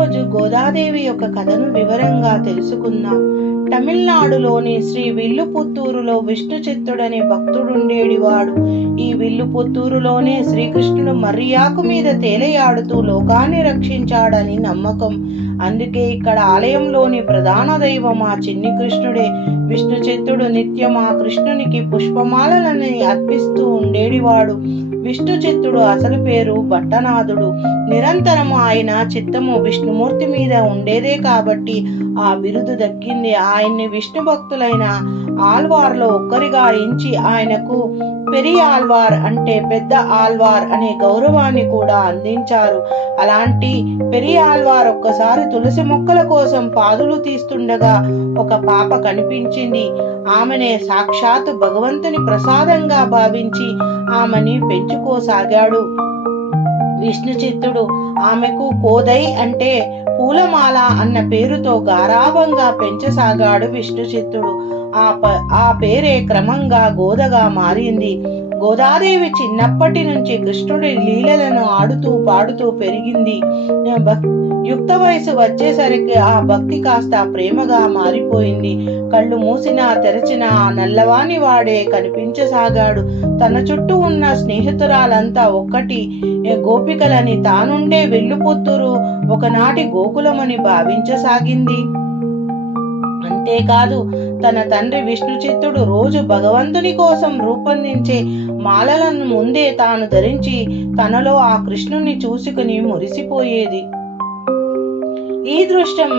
ఈరోజు గోదాదేవి యొక్క కథను వివరంగా తెలుసుకుందాం. తమిళనాడులోని శ్రీ విల్లుపుత్తూరులో విష్ణు చిత్తుడనే భక్తుడుండేడివాడు. ఈ విల్లుపుత్తూరులోనే శ్రీకృష్ణుడు మర్రియాకు మీద తేలియాడుతూ లోకాన్ని రక్షించాడని నమ్మకం. అందుకే ఇక్కడ ఆలయంలోని ప్రధాన దైవం ఆ చిన్ని కృష్ణుడే. విష్ణు చిత్తుడు నిత్యం ఆ కృష్ణునికి పుష్పమాలలని అర్పిస్తూ ఉండేడివాడు. విష్ణు చిత్తుడు అసలు పేరు భట్టనాథుడు. నిరంతరము ఆయన చిత్తము విష్ణుమూర్తి మీద ఉండేదే కాబట్టి ఆ బిరుదు దక్కింది. ఆయన్ని విష్ణు భక్తులైన ఆల్వార్లో ఒక్కరిగా ఎంచి ఆయనకు పెరియాల్వార్ అంటే పెద్ద ఆల్వార్ అనే గౌరవాన్ని కూడా అందించారు. అలాంటి పెరియాల్వార్ ఒక్కసారి తులసి మొక్కల కోసం పాదులు తీస్తుండగా ఒక పాప కనిపించింది. ఆమెనే సాక్షాత్ భగవంతుని ప్రసాదంగా భావించి ఆమెని పెంచుకోసాగాడు విష్ణు చిత్తుడు. ఆమెకు కోదై అంటే పూలమాల అన్న పేరుతో గారాభంగా పెంచసాగాడు విష్ణు చిత్తుడు. ఆ పేరే క్రమంగా గోదగా మారింది. గోదాదేవి చిన్నప్పటి నుంచి కృష్ణుడి లీలలను ఆడుతూ పాడుతూ పెరిగింది. యుక్త వయసు వచ్చేసరికి ఆ భక్తి కాస్త ప్రేమగా మారిపోయింది. కళ్ళు మూసినా తెరచినా ఆ నల్లవాని వాడే కనిపించసాగాడు. తన చుట్టూ ఉన్న స్నేహితురాలంతా ఒక్కటి గోపికలని, తానుండే విల్లుపుత్తూరు ఒకనాటి గోకులమని భావించసాగింది. అంతేకాదు, తన తండ్రి విష్ణు చిత్తుడు రోజు భగవంతుని కోసం రూపొందించే మాలలను ముందే తాను ధరించి తనలో ఆ కృష్ణుని చూసుకుని మురిసిపోయేది. ఈ దృశ్యం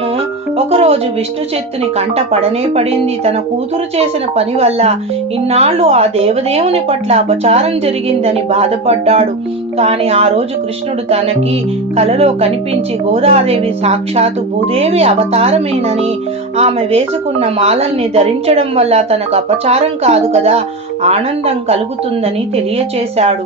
ఒకరోజు విష్ణు చిత్తుని కంట పడనే పడింది. తన కూతురు చేసిన పని వల్ల ఇన్నాళ్ళు ఆ దేవదేవుని పట్ల అపచారం జరిగిందని బాధపడ్డాడు. కాని ఆ రోజు కృష్ణుడు తనకి కలలో కనిపించి గోదాదేవి సాక్షాత్తు భూదేవి అవతారమేనని, ఆమె వేసుకున్న మాలల్ని ధరించడం వల్ల తనకు అపచారం కాదు కదా, ఆనందం కలుగుతుందని తెలియచేశాడు.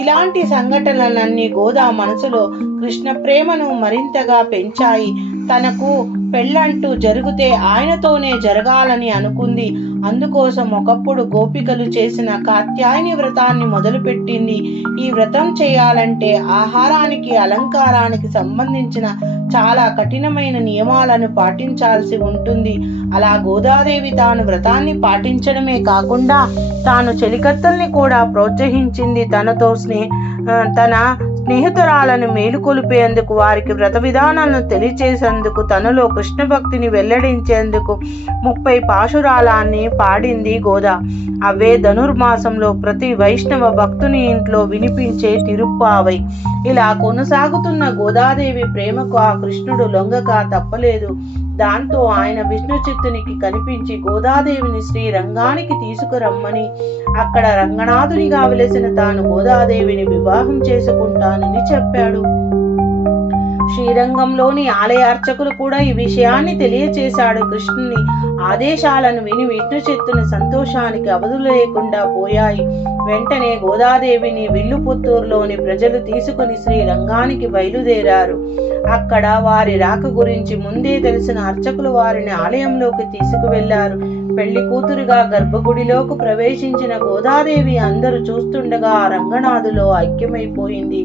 ఇలాంటి సంఘటనలన్నీ గోదా మనసులో కృష్ణ ప్రేమను మరింతగా పెంచాయి. తనకు పెళ్ళంటూ జరిగితే ఆయనతోనే జరగాలని అనుకుంది. అందుకోసం ఒకప్పుడు గోపికలు చేసిన కాత్యాయని వ్రతాన్ని మొదలుపెట్టింది. ఈ వ్రతం చేయాలంటే ఆహారానికి, అలంకారానికి సంబంధించిన చాలా కఠినమైన నియమాలను పాటించాల్సి ఉంటుంది. అలా గోదాదేవి తాను వ్రతాన్ని పాటించడమే కాకుండా తాను చెలికత్తల్ని కూడా ప్రోత్సహించింది. తన స్నేహితురాలను మేలుకొలిపేందుకు, వారికి వ్రత విధానాలను తెలియచేసేందుకు, తనలో కృష్ణ భక్తిని వెల్లడించేందుకు 30 పాశురాలాన్ని పాడింది గోదా. అవే ధనుర్మాసంలో ప్రతి వైష్ణవ భక్తుని ఇంట్లో వినిపించే తిరుప్పావై. ఇలా కొనసాగుతున్న గోదాదేవి ప్రేమకు ఆ కృష్ణుడు లొంగక తప్పలేదు. దాంతో ఆయన విష్ణు చిత్తునికి కనిపించి గోదాదేవిని శ్రీరంగానికి తీసుకురమ్మని, అక్కడ రంగనాథునిగా వెలసిన తాను గోదాదేవిని వివాహం చేసుకుంటానని చెప్పాడు. శ్రీరంగంలోని ఆలయ అర్చకులు కూడా ఈ విషయాన్ని తెలియచేశాడు. కృష్ణుని ఆదేశాలను విని విష్ణు చిత్తుని సంతోషానికి అవధులు లేకుండా పోయాయి. వెంటనే గోదాదేవిని విల్లుపుత్తూరులోని ప్రజలు తీసుకుని శ్రీరంగానికి బయలుదేరారు. అక్కడ వారి రాక గురించి ముందే తెలిసిన అర్చకులు వారిని ఆలయంలోకి తీసుకువెళ్లారు. పెళ్లి కూతురుగా గర్భగుడిలోకి ప్రవేశించిన గోదాదేవి అందరూ చూస్తుండగా ఆ రంగనాథులో ఐక్యమైపోయింది.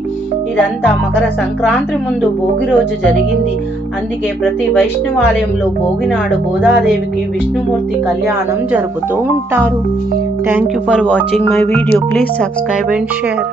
ఇదంతా మకర సంక్రాంతి ముందు భోగి రోజు జరిగింది. అందుకే ప్రతి వైష్ణవాలయంలో భోగినాడు గోదాదేవికి విష్ణుమూర్తి కళ్యాణం జరుపుతూ ఉంటారు. Thank you for watching my video. Please subscribe and share.